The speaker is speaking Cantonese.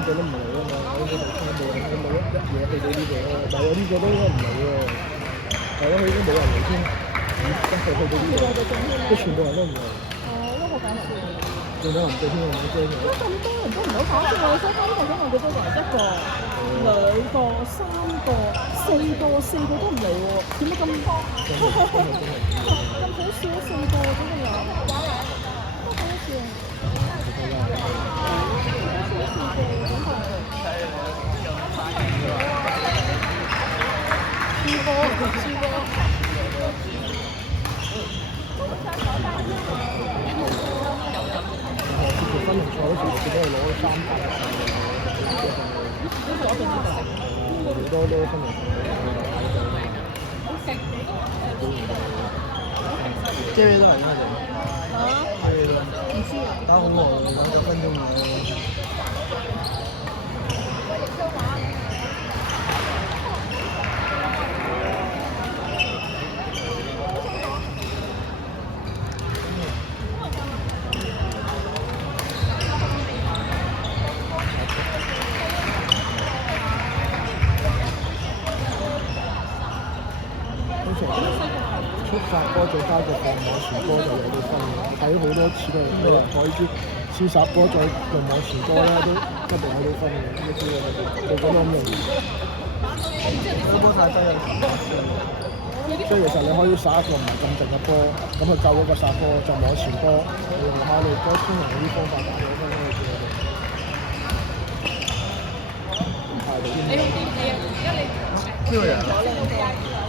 個都唔嚟啊嘛，我呢個第三個咁冇一嘢去到呢度咯，但係我呢個都應該唔嚟喎，係咯，佢已經冇人嚟添，一齊去到呢度，即係全部人都唔嚟，都好搞笑。仲有人對添，我驚嘅。咁多人都唔好搞笑喎！所以呢個想問幾多個人？一個、兩個、三個、四個都唔嚟喎，點解咁多？咁好少4個咁嘅樣，都好笑。分齡賽嗰時，我記得係攞咗300好多都分齡賽。即係都係咁嘅。唔知啊。打好耐，9分鐘嘅。出發波再加個放網前波就有到分嘅，睇好多次都係有人改招，超殺波再用網前波咧都一定有到分嘅，呢啲就咁樣用。啲波太低啦，所以其實你可以殺一個唔係咁勁嘅波，咁去救嗰個殺波就網前波，用下你嗰啲人嗰啲方法打到分咯，我見。你用啲，而家你邊個人？